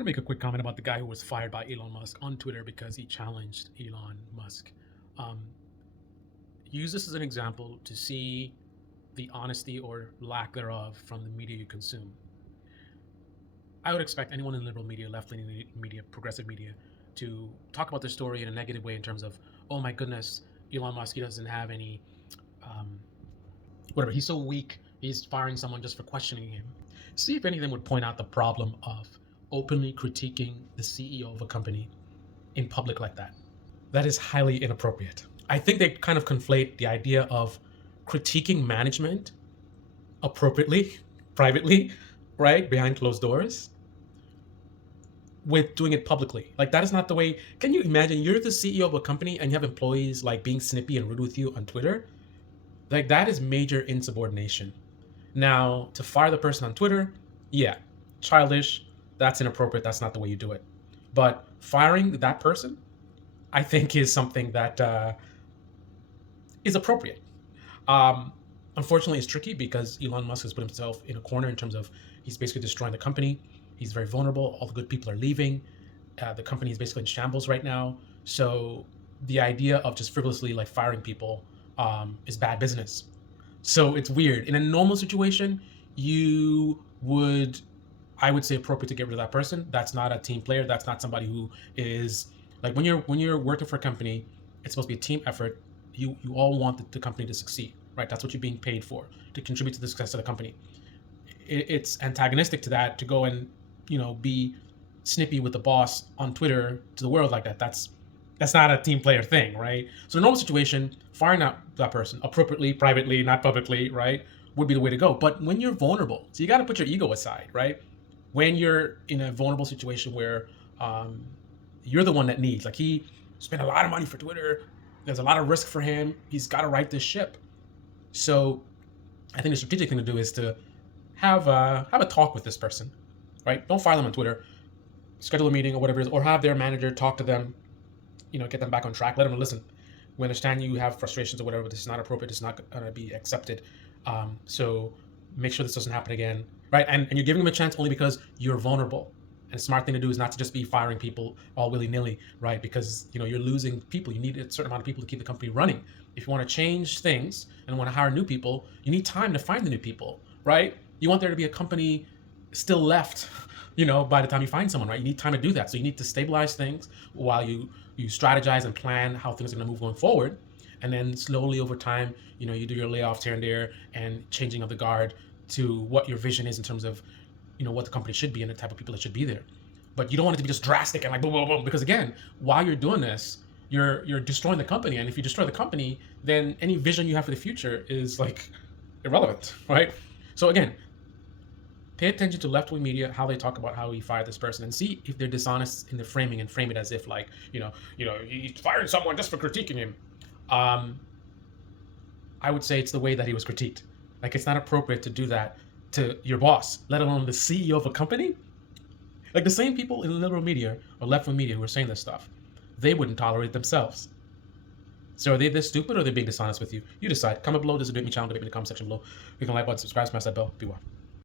want to make a quick comment about the guy who was fired by Elon Musk on Twitter because he challenged Elon Musk. Um, Use this as an example to see the honesty or lack thereof from the media you consume. I would expect anyone in liberal media, left-leaning media, progressive media to talk about their story in a negative way in terms of, oh my goodness, Elon Musk, he doesn't have any, um, whatever, he's so weak, he's firing someone just for questioning him. See if any of them would point out the problem of openly critiquing the CEO of a company in public like that. That is highly inappropriate. I think they kind of conflate the idea of critiquing management appropriately, privately, right, behind closed doors, with doing it publicly. Like, that is not the way. Can you imagine you're the CEO of a company and you have employees like being snippy and rude with you on Twitter? Like, that is major insubordination. Now, to fire the person on Twitter, yeah, childish, that's inappropriate, that's not the way you do it. But firing that person, I think, is something that is appropriate. Um, Unfortunately, it's tricky because Elon Musk has put himself in a corner in terms of he's basically destroying the company. He's very vulnerable. All the good people are leaving. The company is basically in shambles right now. So the idea of just frivolously like firing people is bad business. So it's weird. In a normal situation, you would, I would say, appropriate to get rid of that person. That's not a team player. That's not somebody who is like when you're working for a company, it's supposed to be a team effort. You all want the company to succeed, right? That's what you're being paid for, to contribute to the success of the company. It's antagonistic to that to go and be snippy with the boss on Twitter to the world like that. That's not a team player thing, right? So in a normal situation, firing out that person appropriately, privately, not publicly, right, would be the way to go. But when you're vulnerable, so you got to put your ego aside, right? When you're in a vulnerable situation where you're the one that needs, like, he spent a lot of money for Twitter. There's a lot of risk for him. He's got to right this ship. So I think the strategic thing to do is to have a talk with this person, right? Don't fire them on Twitter. Schedule a meeting or whatever it is, or have their manager talk to them, get them back on track. Let them listen. We understand you have frustrations or whatever, but this is not appropriate. This is not going to be accepted. So make sure this doesn't happen again, right? And you're giving them a chance only because you're vulnerable. And a smart thing to do is not to just be firing people all willy-nilly, right? Because you're losing people. You need a certain amount of people to keep the company running. If you want to change things and want to hire new people, you need time to find the new people, right? You want there to be a company still left, by the time you find someone, right? You need time to do that. So you need to stabilize things while you strategize and plan how things are going to move going forward. And then slowly over time, you do your layoffs here and there and changing of the guard to what your vision is in terms of, what the company should be and the type of people that should be there. But you don't want it to be just drastic and like boom, boom, boom. Because again, while you're doing this, you're destroying the company. And if you destroy the company, then any vision you have for the future is like irrelevant, right? So again, pay attention to left-wing media, how they talk about how he fired this person, and see if they're dishonest in the framing and frame it as if like, he's firing someone just for critiquing him. I would say it's the way that he was critiqued. Like, it's not appropriate to do that to your boss, let alone the CEO of a company. Like, the same people in liberal media or left-wing media who are saying this stuff, they wouldn't tolerate themselves. So are they this stupid or are they being dishonest with you? You decide. Comment below. This is a Debate Me channel. Debate me in the comment section below. You can like, button, subscribe, smash that bell. Be well.